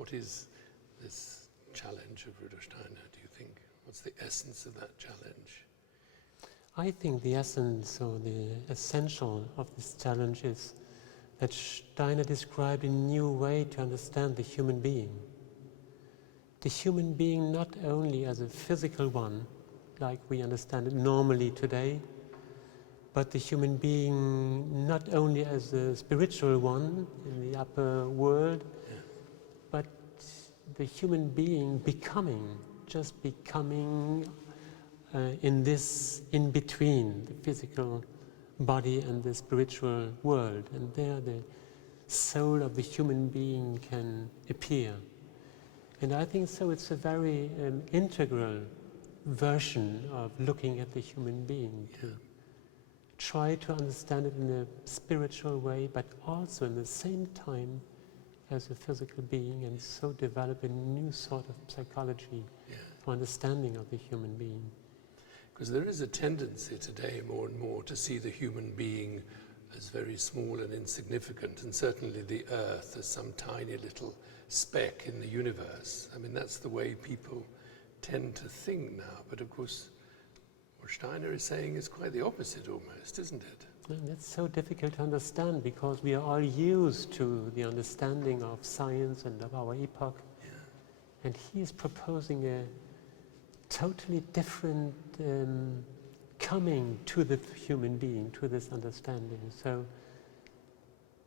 What is this challenge of Rudolf Steiner, do you think? What's the essence of that challenge? I think the essence or the essential of this challenge is that Steiner described a new way to understand the human being. The human being not only as a physical one, like we understand it normally today, but the human being not only as a spiritual one in the upper world, but the human being becoming, just becoming in this in-between, the physical body and the spiritual world. And there the soul of the human being can appear. And I think so it's a very integral version of looking at the human being, to try to understand it in a spiritual way, but also in the same time as a physical being, and so develop a new sort of psychology for understanding of the human being. Because there is a tendency today more and more to see the human being as very small and insignificant, and certainly the earth as some tiny little speck in the universe. I mean, that's the way people tend to think now, but of course what Steiner is saying is quite the opposite almost, isn't it? And it's so difficult to understand because we are all used to the understanding of science and of our epoch. And he is proposing a totally different coming to the human being, to this understanding. So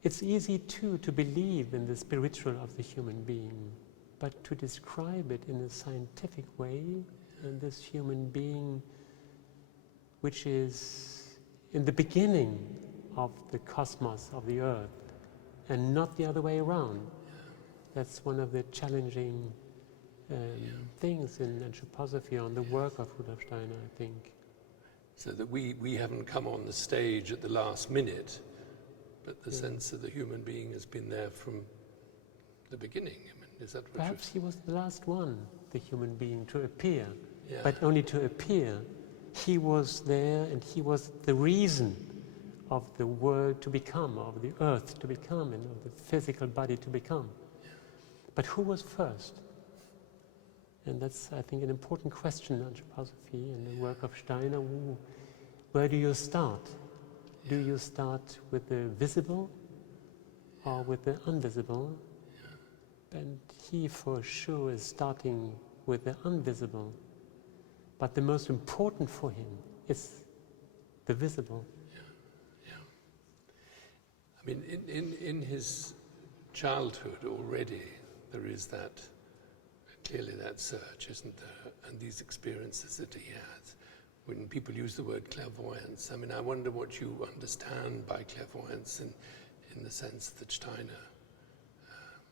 it's easy too to believe in the spiritual of the human being, but to describe it in a scientific way, and this human being which is in the beginning of the cosmos, of the earth, and not the other way around. That's one of the challenging things in anthroposophy on the work of Rudolf Steiner, I think. So that we haven't come on the stage at the last minute, but the sense of the human being has been there from the beginning. I mean, is that what Perhaps he was the last one, the human being, to appear, Yeah. but only to appear. He was there, and he was the reason of the world to become, of the earth to become, and of the physical body to become. But who was first? And that's, I think, an important question in anthroposophy and the work of Steiner. Where do you start? Do you start with the visible or with the invisible? And he for sure is starting with the invisible. But the most important for him is the visible. I mean, in his childhood already, there is that, clearly that search, isn't there? And these experiences that he has. When people use the word clairvoyance, I mean, I wonder what you understand by clairvoyance in the sense that Steiner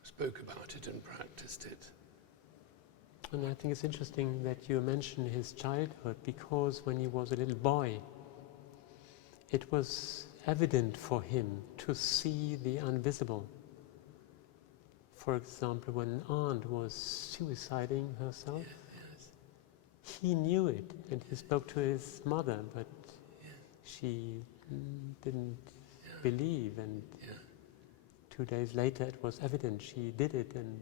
spoke about it and practiced it. And I think it's interesting that you mention his childhood, because when he was a little boy, it was evident for him to see the invisible. For example, when an aunt was suiciding herself, he knew it, and he spoke to his mother, but she didn't believe, and 2 days later it was evident she did it, and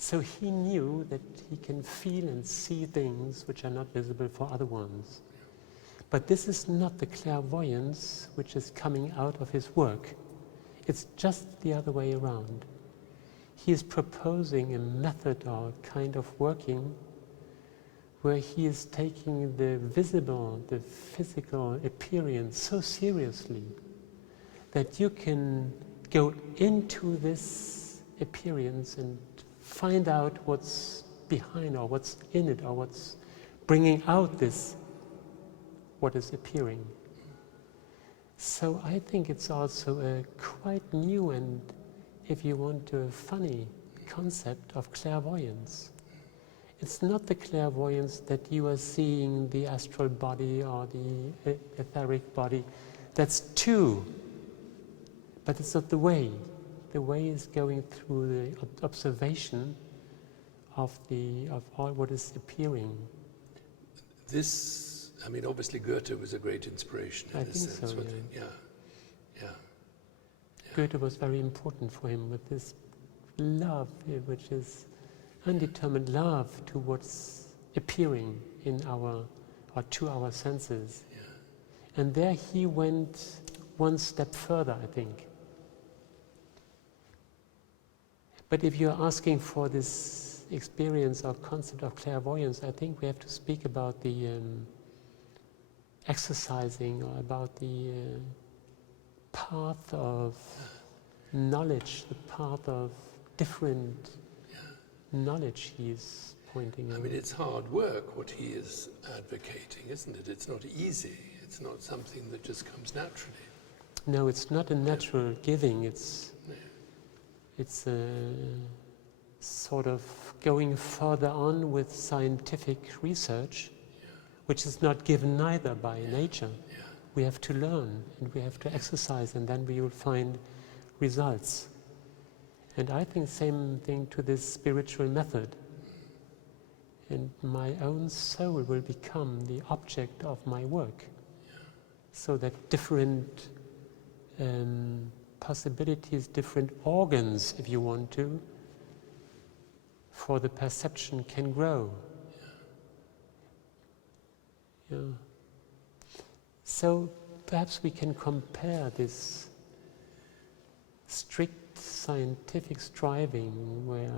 so he knew that he can feel and see things which are not visible for other ones. But this is not the clairvoyance which is coming out of his work. It's just the other way around. He is proposing a method or kind of working where he is taking the visible, the physical appearance so seriously that you can go into this appearance and find out what's behind, or what's in it, or what's bringing out this, what is appearing. So I think it's also a quite new and, if you want, a funny concept of clairvoyance. It's not the clairvoyance that you are seeing the astral body or the etheric body. That's two, but it's not the way. The way is going through the observation of all what is appearing. This, I mean, obviously Goethe was a great inspiration in this sense. I think so, yeah. Goethe was very important for him with this love, which is undetermined love to what's appearing in our, or to our senses. Yeah. And there he went one step further, I think. But if you're asking for this experience or concept of clairvoyance, I think we have to speak about the exercising, or about the path of knowledge, the path of different knowledge he's pointing out. I mean, it's hard work what he is advocating, isn't it? It's not easy. It's not something that just comes naturally. No, it's not a natural giving. It's a sort of going further on with scientific research, which is not given neither by nature. Yeah. We have to learn and we have to exercise, and then we will find results. And I think same thing to this spiritual method. And my own soul will become the object of my work. So that different possibilities, different organs, if you want to, for the perception can grow. Yeah. So perhaps we can compare this strict scientific striving where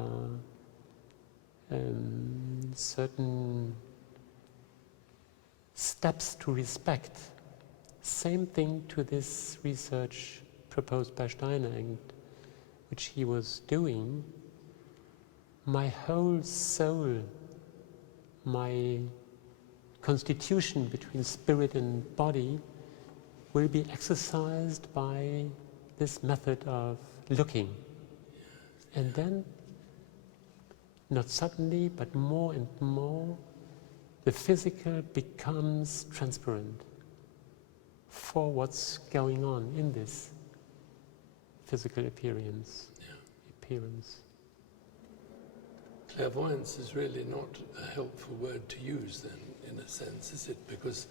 certain steps to respect, same thing to this research proposed by Steiner and which he was doing. My whole soul, my constitution between spirit and body will be exercised by this method of looking. And then, not suddenly, but more and more, the physical becomes transparent for what's going on in this physical appearance. Clairvoyance is really not a helpful word to use then, in a sense, is it? Because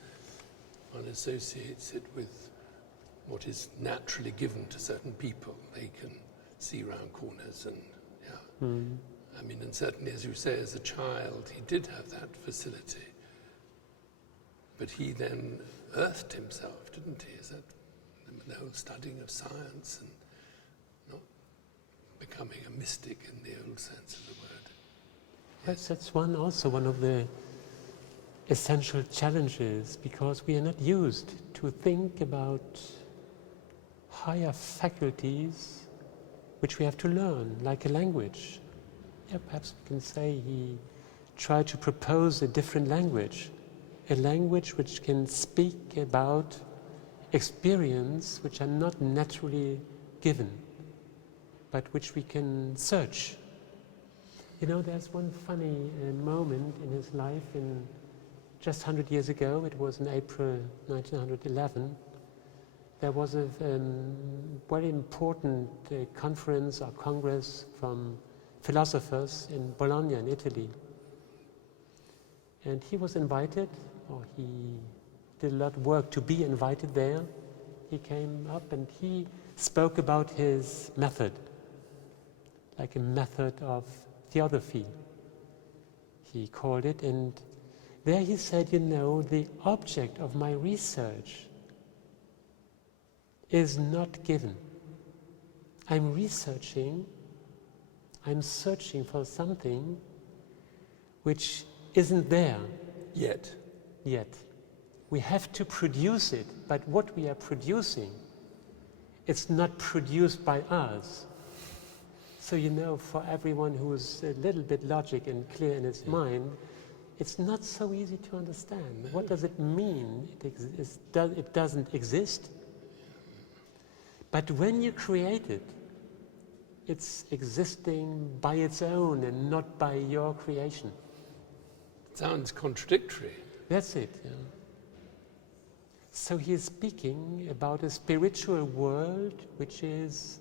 one associates it with what is naturally given to certain people. They can see round corners and, I mean, and certainly, as you say, as a child, he did have that facility. But he then earthed himself, didn't he? Is that the whole studying of science and not becoming a mystic in the old sense of the word? Yes. That's one of the essential challenges, because we are not used to think about higher faculties which we have to learn, like a language. Yeah, perhaps we can say he tried to propose a different language, a language which can speak about experience which are not naturally given, but which we can search. You know, there's one funny moment in his life. In just 100 years ago, it was in April 1911, there was a very important conference or congress from philosophers in Bologna in Italy. And he was invited, or he did a lot of work to be invited there. He came up and he spoke about his method, like a method of theosophy, he called it. And there he said, you know, the object of my research is not given. I'm researching, I'm searching for something which isn't there Yet. We have to produce it, but what we are producing, it's not produced by us. So, you know, for everyone who's a little bit logic and clear in his mind, it's not so easy to understand. What does it mean? It doesn't exist. But when you create it, it's existing by its own and not by your creation. It sounds contradictory. That's it. Yeah. So he is speaking about a spiritual world which is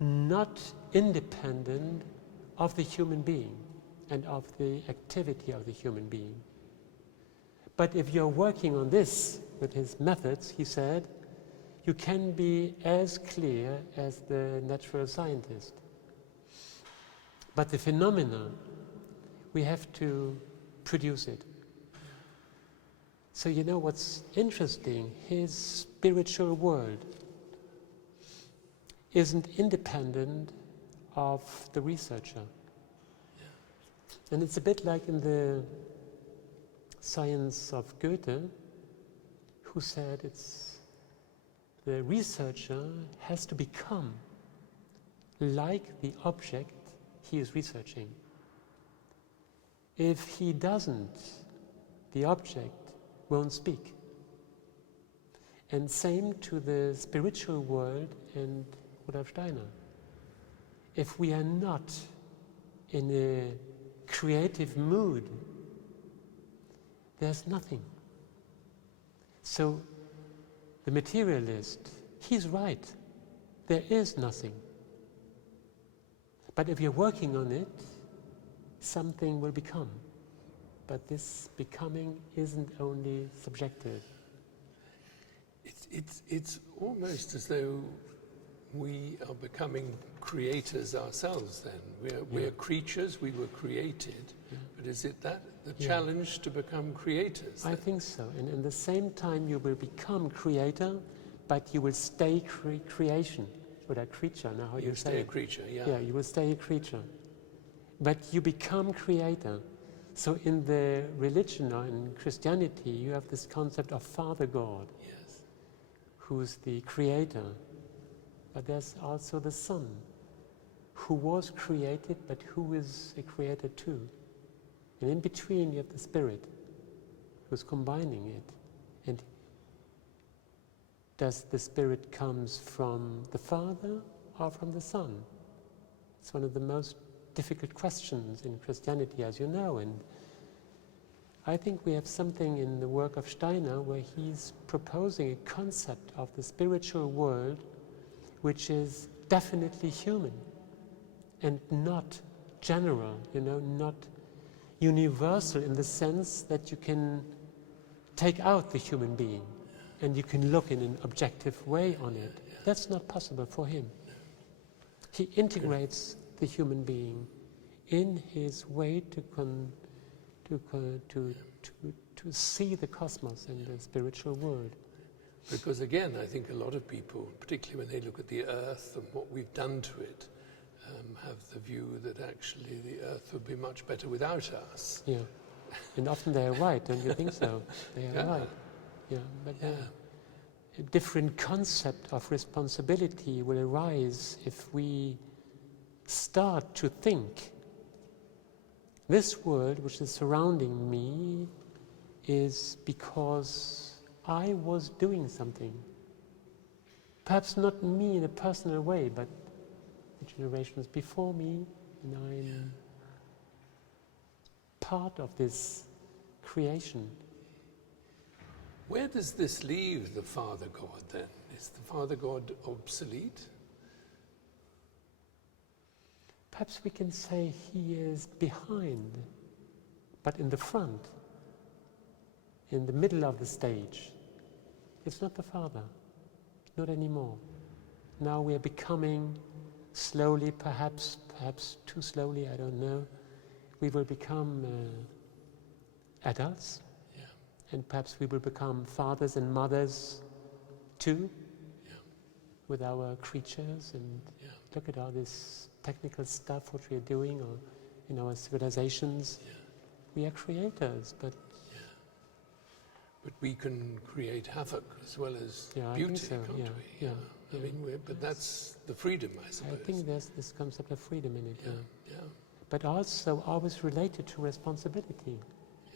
not independent of the human being and of the activity of the human being. But if you're working on this with his methods, he said, you can be as clear as the natural scientist. But the phenomena, we have to produce it. So you know what's interesting, his spiritual world isn't independent of the researcher. And it's a bit like in the science of Goethe, who said it's the researcher has to become like the object he is researching. If he doesn't, the object won't speak. And same to the spiritual world and Rudolf Steiner. If we are not in a creative mood, there's nothing. So the materialist, he's right. There is nothing. But if you're working on it, something will become. But this becoming isn't only subjective. It's almost as though we are becoming creators ourselves then. We're creatures, we were created. But is it that the challenge to become creators? I think so. And at the same time you will become creator, but you will stay creation. Or a creature, now how do you say stay it? a creature, yeah. Yeah, you will stay a creature. But you become creator. So in the religion or in Christianity, you have this concept of Father God, Yes. who's the creator. But there's also the Son, who was created, but who is a creator too. And in between you have the Spirit, who's combining it. And does the Spirit comes from the Father or from the Son? It's one of the most difficult questions in Christianity, as you know. And I think we have something in the work of Steiner where he's proposing a concept of the spiritual world which is definitely human and not general, not universal in the sense that you can take out the human being and you can look in an objective way on it. That's not possible for him. He integrates the human being in his way to see the cosmos and the spiritual world. Because again, I think a lot of people, particularly when they look at the Earth and what we've done to it, have the view that actually the Earth would be much better without us. Yeah, and often they are right, don't you think so? They are right. Yeah, but a different concept of responsibility will arise if we start to think this world which is surrounding me is because I was doing something. Perhaps not me in a personal way, but the generations before me, and I'm part of this creation. Where does this leave the Father God then? Is the Father God obsolete? Perhaps we can say he is behind, but in the front, in the middle of the stage. It's not the Father, not anymore. Now we are becoming slowly, perhaps too slowly, I don't know. We will become adults, and perhaps we will become fathers and mothers too, with our creatures, and look at all this technical stuff, what we are doing, or in our civilizations. We are creators, but we can create havoc as well as beauty, I think so. can't we? I mean, but that's the freedom, I suppose. I think there's this concept of freedom in it. Yeah. But also always related to responsibility.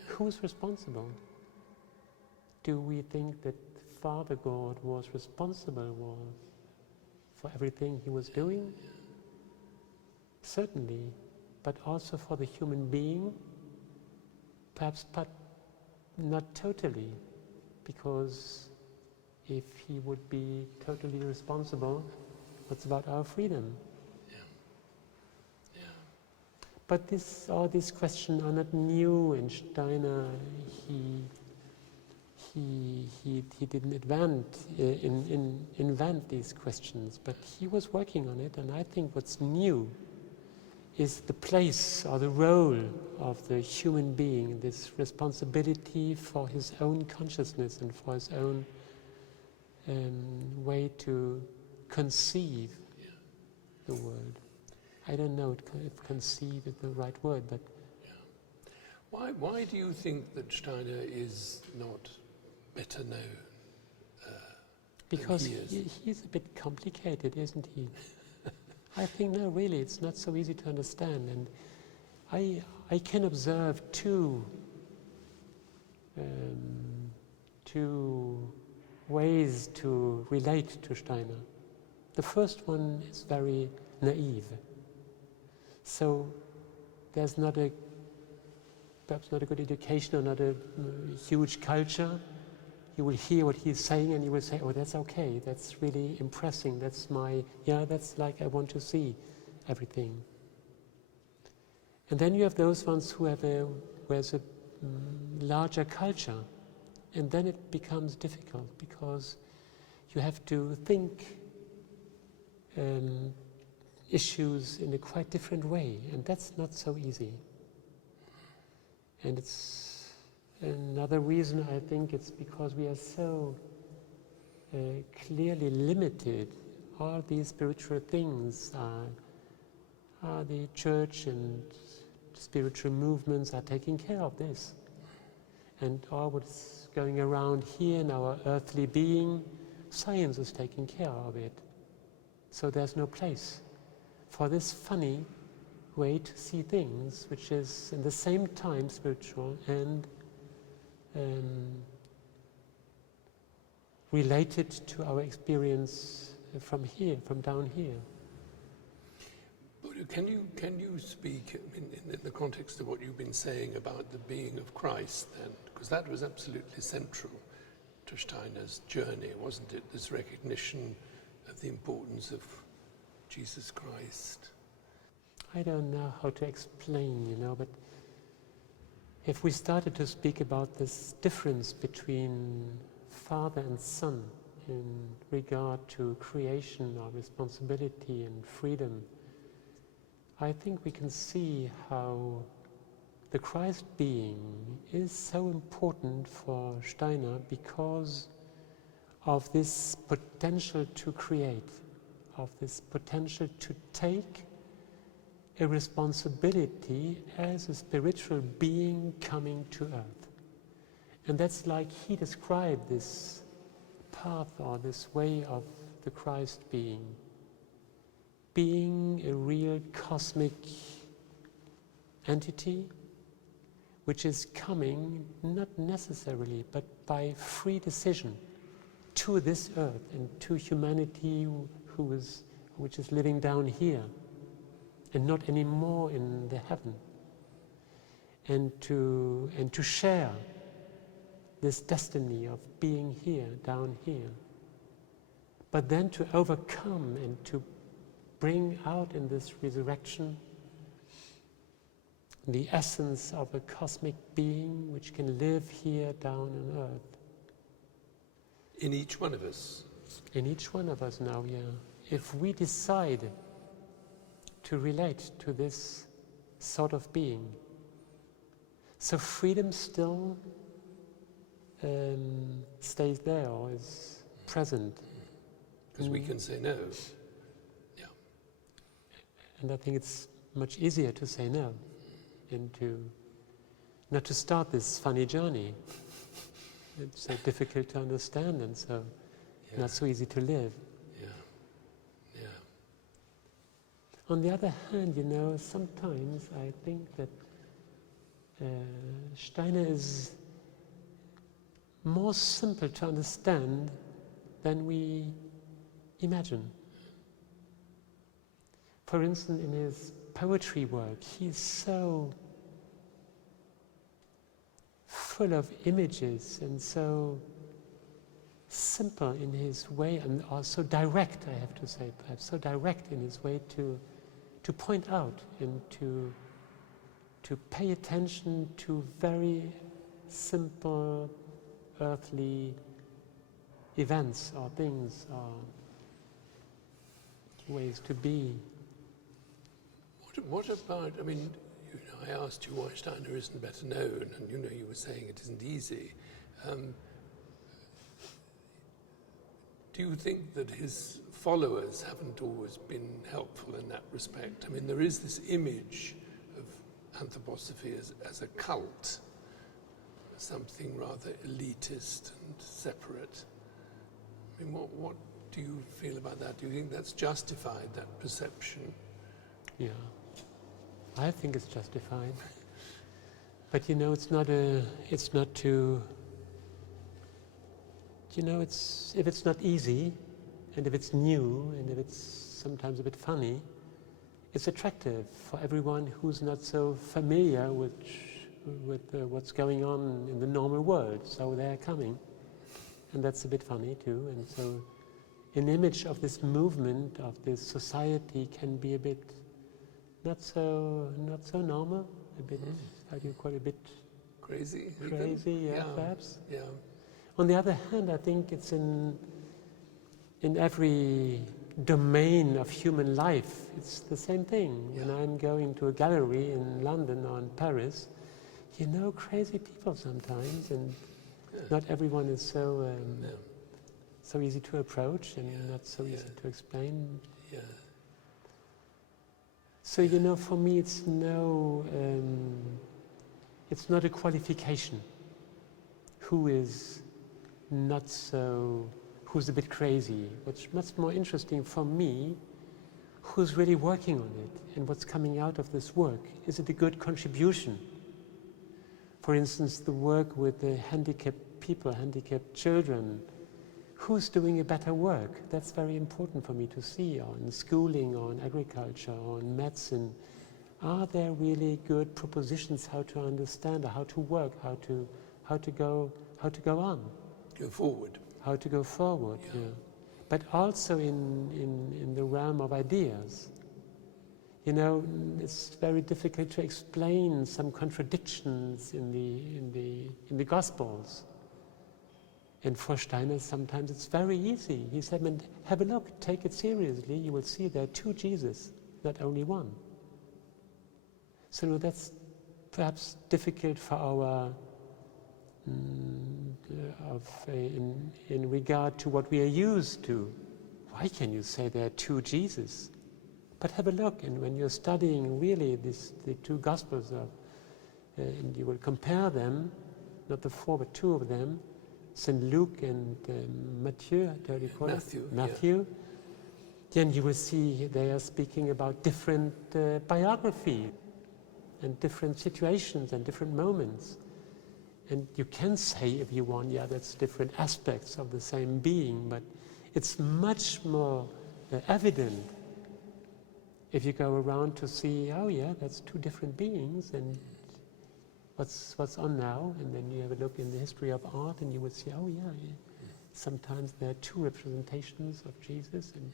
Who's responsible? Do we think that Father God was responsible for everything he was doing? Certainly, but also for the human being, perhaps, but not totally, because if he would be totally responsible, what's about our freedom? But all these questions are not new, and Steiner, he didn't invent these questions, but he was working on it, and I think what's new is the place or the role of the human being, this responsibility for his own consciousness and for his own way to conceive the world. I don't know if conceive is the right word, but... Why do you think that Steiner is not better known? Because than he is? he's a bit complicated, isn't he? I think, no, really, it's not so easy to understand. And I can observe two ways to relate to Steiner. The first one is very naive. So there's perhaps not a good education or not a huge culture. You will hear what he's saying and you will say, oh, that's okay, that's really impressing, that's like I want to see everything. And then you have those ones who have where's a larger culture, and then it becomes difficult because you have to think issues in a quite different way, and that's not so easy. And it's another reason, I think, it's because we are so clearly limited. All these spiritual things are the church and spiritual movements are taking care of this. And all what's going around here in our earthly being, science is taking care of it. So there's no place for this funny way to see things, which is in the same time spiritual and related to our experience from here, from down here. Can you speak in the context of what you've been saying about the being of Christ then? Because that was absolutely central to Steiner's journey, wasn't it? This recognition of the importance of Jesus Christ. I don't know how to explain, but if we started to speak about this difference between Father and Son in regard to creation or responsibility and freedom, I think we can see how the Christ being is so important for Steiner because of this potential to create, of this potential to take a responsibility as a spiritual being coming to earth. And that's like he described this path or this way of the Christ being a real cosmic entity which is coming not necessarily but by free decision to this earth and to humanity which is living down here and not anymore in the heaven, and to share this destiny of being here, down here, but then to overcome and to bring out in this resurrection the essence of a cosmic being which can live here down on earth. In each one of us? In each one of us now, yeah. If we decide to relate to this sort of being. So freedom still stays there or is present. Because we can say no. Yeah. And I think it's much easier to say no and to not to start this funny journey. It's so difficult to understand and so not so easy to live. On the other hand, sometimes I think that Steiner is more simple to understand than we imagine. For instance, in his poetry work, he's so full of images and so simple in his way and also direct, I have to say, perhaps so direct in his way to point out and to pay attention to very simple earthly events or things or ways to be. What about, I mean, I asked you why Steiner isn't better known, and you were saying it isn't easy. Do you think that his followers haven't always been helpful in that respect? I mean, there is this image of anthroposophy as a cult, something rather elitist and separate. I mean, what do you feel about that? Do you think that's justified, that perception? Yeah, I think it's justified. But it's not to, if it's not easy, and if it's new, and if it's sometimes a bit funny, it's attractive for everyone who's not so familiar with what's going on in the normal world. So they're coming, and that's a bit funny too. And so an image of this movement, of this society, can be a bit not so normal, a bit, how do you call it, a bit crazy, yeah, perhaps. Yeah. On the other hand, I think it's in every domain of human life. It's the same thing. Yeah. When I'm going to a gallery in London or in Paris, crazy people sometimes, and not everyone is so easy to approach and not so easy to explain. Yeah. So for me, it's not a qualification. Who's a bit crazy? What's much more interesting for me, who's really working on it and what's coming out of this work. Is it a good contribution? For instance, the work with the handicapped people, handicapped children. Who's doing a better work? That's very important for me to see, on schooling, on agriculture, on medicine. Are there really good propositions how to understand, or how to work, how to go on? Go forward. How to go forward, yeah. But also in the realm of ideas. It's very difficult to explain some contradictions in the Gospels. And for Steiner, sometimes it's very easy. He said, have a look, take it seriously, you will see there are two Jesus, not only one. So that's perhaps difficult for our, in regard to what we are used to. Why can you say there are two Jesus? But have a look, and when you're studying really the two Gospels, and you will compare them, not the four, but two of them, St. Luke and Matthew, how do you call it? Matthew. Then you will see they are speaking about different biography and different situations and different moments. And you can say, if you want, that's different aspects of the same being, but it's much more evident if you go around to see, that's two different beings, and what's on now, and then you have a look in the history of art, and you will see, sometimes there are two representations of Jesus, and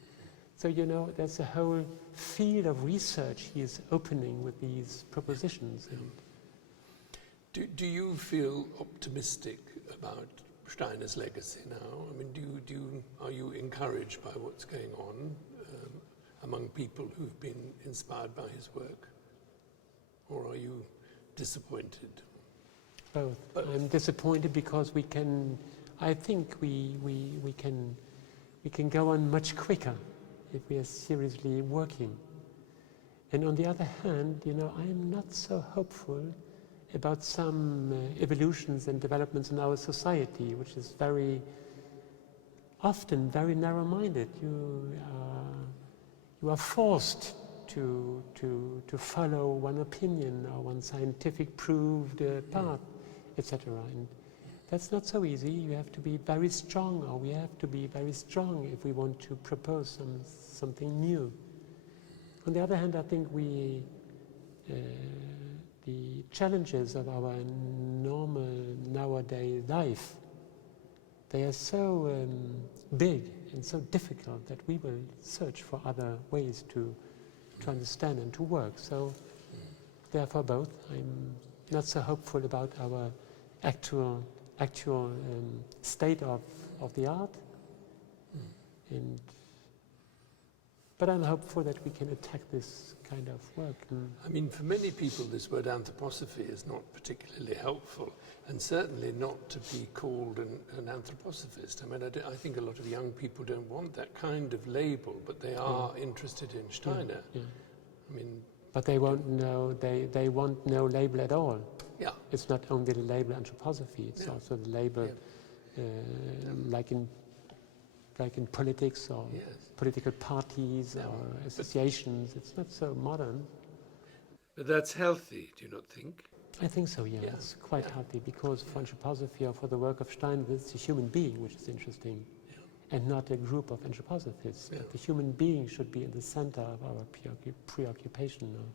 so there's a whole field of research he is opening with these propositions. And do you feel optimistic about Steiner's legacy now? I mean, are you encouraged by what's going on among people who've been inspired by his work, or are you disappointed? Both. I'm disappointed because I think we can go on much quicker if we are seriously working. And on the other hand, I'm not so hopeful about some evolutions and developments in our society, which is very often very narrow-minded. You are forced to follow one opinion or one scientific proved path, etc. And that's not so easy. You have to be very strong, or we have to be very strong if we want to propose something new. On the other hand, I think the challenges of our normal nowadays life, they are so big and so difficult that we will search for other ways to understand and to work. So therefore both. I'm not so hopeful about our actual state of the art, and But I'm hopeful that we can attack this kind of work. I mean, for many people, this word anthroposophy is not particularly helpful, and certainly not to be called an anthroposophist. I mean, I think a lot of young people don't want that kind of label, but they are interested in Steiner. Yeah. I mean, but they won't know, they want no label at all. yeah. It's not only the label anthroposophy, it's also the label like in politics or political parties or associations. It's not so modern. But that's healthy, do you not think? I think so, yeah. It's quite healthy, because for anthroposophy or for the work of Steiner, it's a human being which is interesting, and not a group of anthroposophists. But the human being should be in the center of our preoccupation now.